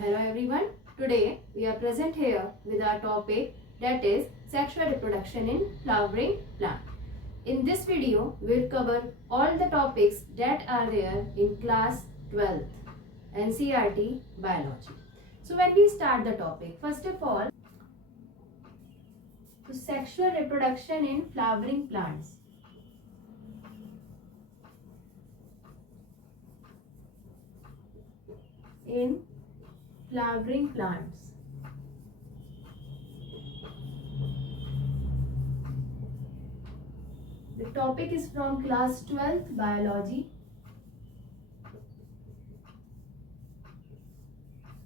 Hello everyone. Today we are present here with our topic, that is sexual reproduction in flowering plant. In this video we will cover all the topics that are there in class 12th NCERT biology. So when we start the topic, first of all, sexual reproduction in flowering plants. In flowering plants. The topic is from class 12th biology.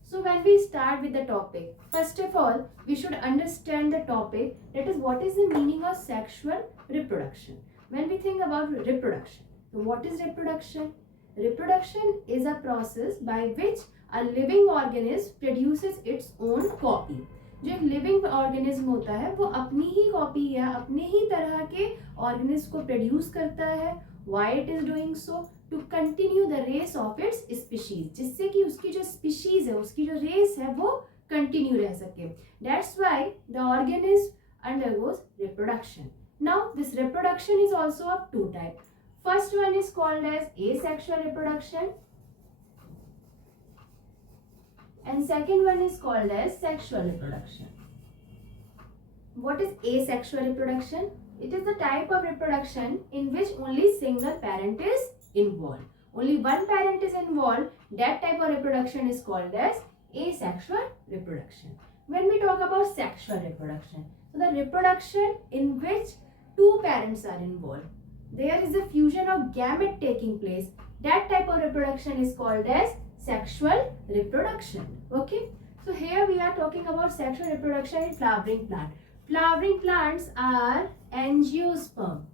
So when we start with the topic, first of all, we should understand the topic, that is what is the meaning of sexual reproduction. When we think about reproduction, so what is reproduction? Reproduction is a process by which a living organism produces its own copy. जो एक living organism होता है वो अपनी ही copy या अपने ही तरह के ऑर्गेनिज्म को प्रोड्यूस करता है. Why it is doing so? To continue the race of its species, जिससे कि उसकी जो species है, उसकी जो race है वो continue रह सके. That's why the organism undergoes reproduction. Now this reproduction is also of two types. First one is called as asexual reproduction and second one is called as sexual reproduction. What is asexual reproduction? It is the type of reproduction in which only single parent is involved. Only one parent is involved. That type of reproduction is called as asexual reproduction. When we talk about sexual reproduction, so the reproduction in which two parents are involved, there is a fusion of gamete taking place. That type of reproduction is called as sexual reproduction. Okay, so here we are talking about sexual reproduction in flowering plant. Flowering plants are angiosperm.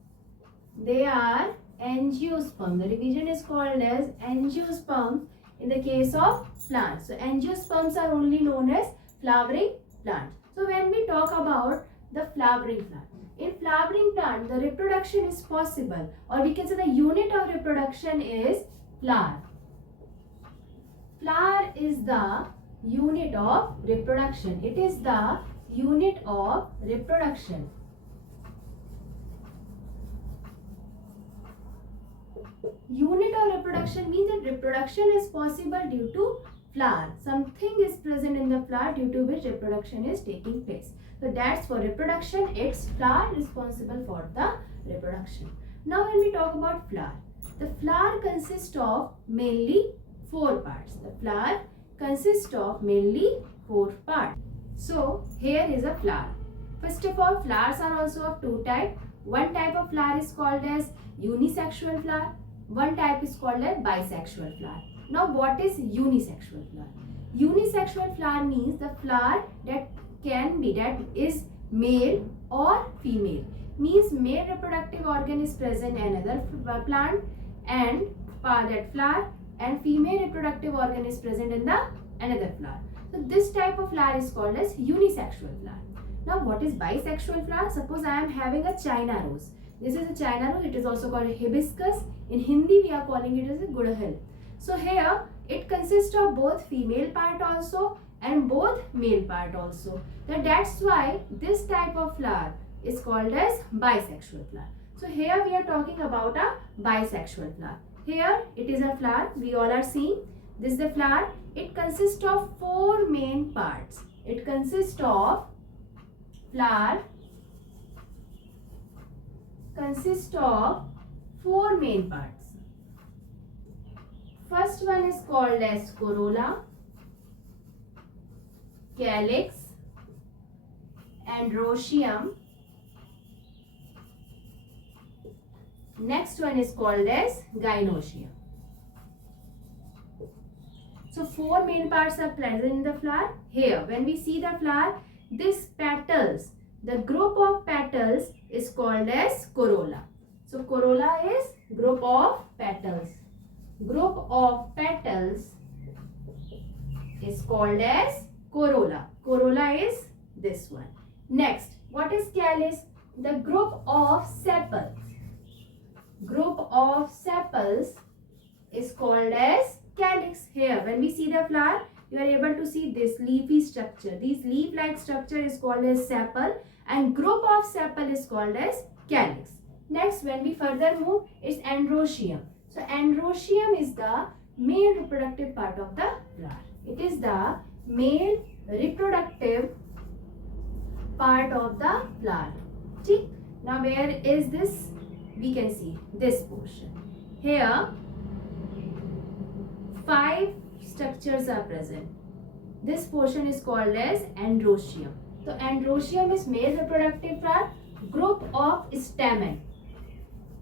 They are angiosperm. The division is called as angiosperm in the case of plants. So angiosperms are only known as flowering plants. So when we talk about the flowering plant, in flowering plant the reproduction is possible, or we can say the unit of reproduction is flower. Flower is the unit of reproduction. It is the unit of reproduction. Unit of reproduction means that reproduction is possible due to flower. Something is present in the flower due to which reproduction is taking place. So that's for reproduction. It's flower responsible for the reproduction. Now when we talk about flower, the flower consists of mainly four parts. The flower consists of mainly four parts. So here is a flower. First of all, flowers are also of two types. One type of flower is called as unisexual flower. One type is called as bisexual flower. Now what is unisexual flower? Unisexual flower means the flower that is male or female. Means male reproductive organ is present in another plant and that flower, and female reproductive organ is present in the another flower. So this type of flower is called as unisexual flower. Now what is bisexual flower? Suppose I am having a China rose. This is a China rose. It is also called a hibiscus. In Hindi we are calling it as a gudahal. So here it consists of both female part also and both male part also. That's why this type of flower is called as bisexual flower. So here we are talking about a bisexual flower. Here it is a flower. We all are seeing. This is the flower. It consists of four main parts. It consists of flower consists of four main parts. First one is called as corolla, calyx, Androecium. Next one is called as Gynoecium. So four main parts are present in the flower. Here when we see the flower, this petals, the group of petals is called as corolla. So corolla is group of petals. Group of petals is called as corolla. Corolla is this one. Next, what is calyx? The group of sepals. Group of sepals is called as calyx. Here when we see the flower, you are able to see this leafy structure. This leaf-like structure is called as sepal, and group of sepal is called as calyx. Next, when we further move, it's Androecium. So Androecium is the male reproductive part of the flower. It is the male reproductive part of the flower. See? Now where is this? We can see this portion. Here 5 structures are present. This portion is called as Androecium. So Androecium is male reproductive part. Group of stamen.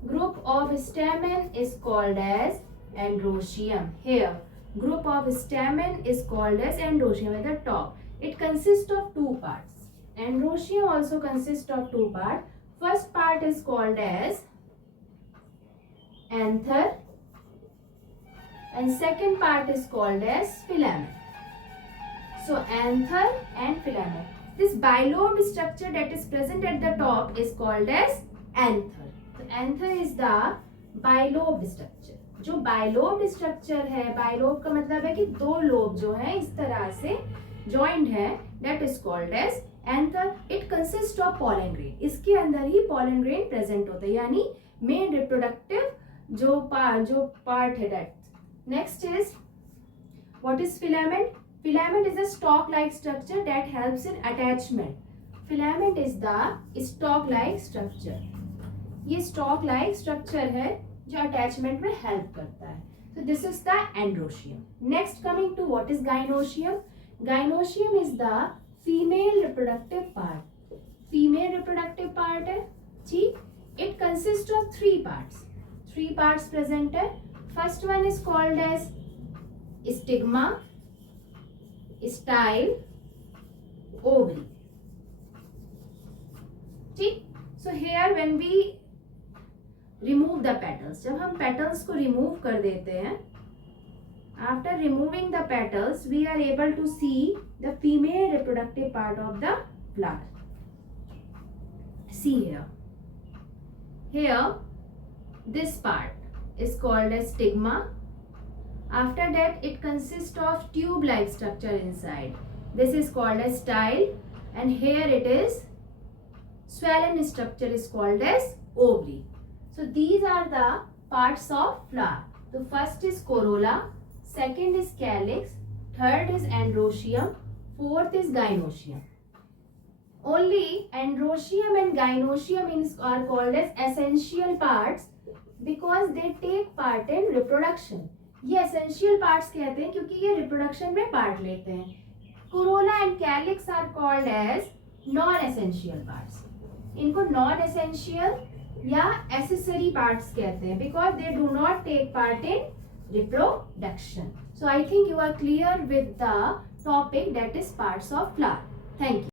Group of stamen is called as Androecium. Here group of stamen is called as Androecium at the top. It consists of 2 parts. Androecium also consists of 2 parts. First part is called as anther and second part is called as filament. So anther and filament. This bilobed structure that is present at the top is called as anther. So anther is the bilobed structure. जो bilobed structure है, bilobe का मतलब है कि 2 lobe जो है इस तरह से joined है, that is called as anther. It consists of pollen grain. इसके अंदर ही pollen grain present होता है, यानी main reproductive जो part है that. Next is, what is filament? Filament is a stalk-like structure that helps in attachment. Filament is the stalk-like structure. ये stalk-like structure है जो attachment में help करता है. So this is the Androecium. Next, coming to what is Gynoecium? Gynoecium is the female reproductive part. Female reproductive part है. ठीक? It consists of 3 parts. 3 parts present है. First one is called as stigma, style, ovary. ठीक? So here when we remove the petals, जब हम petals को remove कर देते हैं, after removing the petals, we are able to see the female reproductive part of the flower. See here. Here, this part is called as stigma. After that, it consists of tube-like structure inside. This is called as style, and here it is swollen structure is called as ovary. So these are the parts of flower. The first is corolla, second is calyx, third is androecium, fourth is gynoecium. Only androecium and gynoecium are called as essential parts because they take part in reproduction. ये essential parts कहते हैं क्योंकि ये reproduction में part लेते हैं. Corolla and calyx are called as non-essential parts. इनको non-essential या accessory parts कहते हैं because they do not take part in reproduction. So I think you are clear with the topic that is parts of flower. Thank you.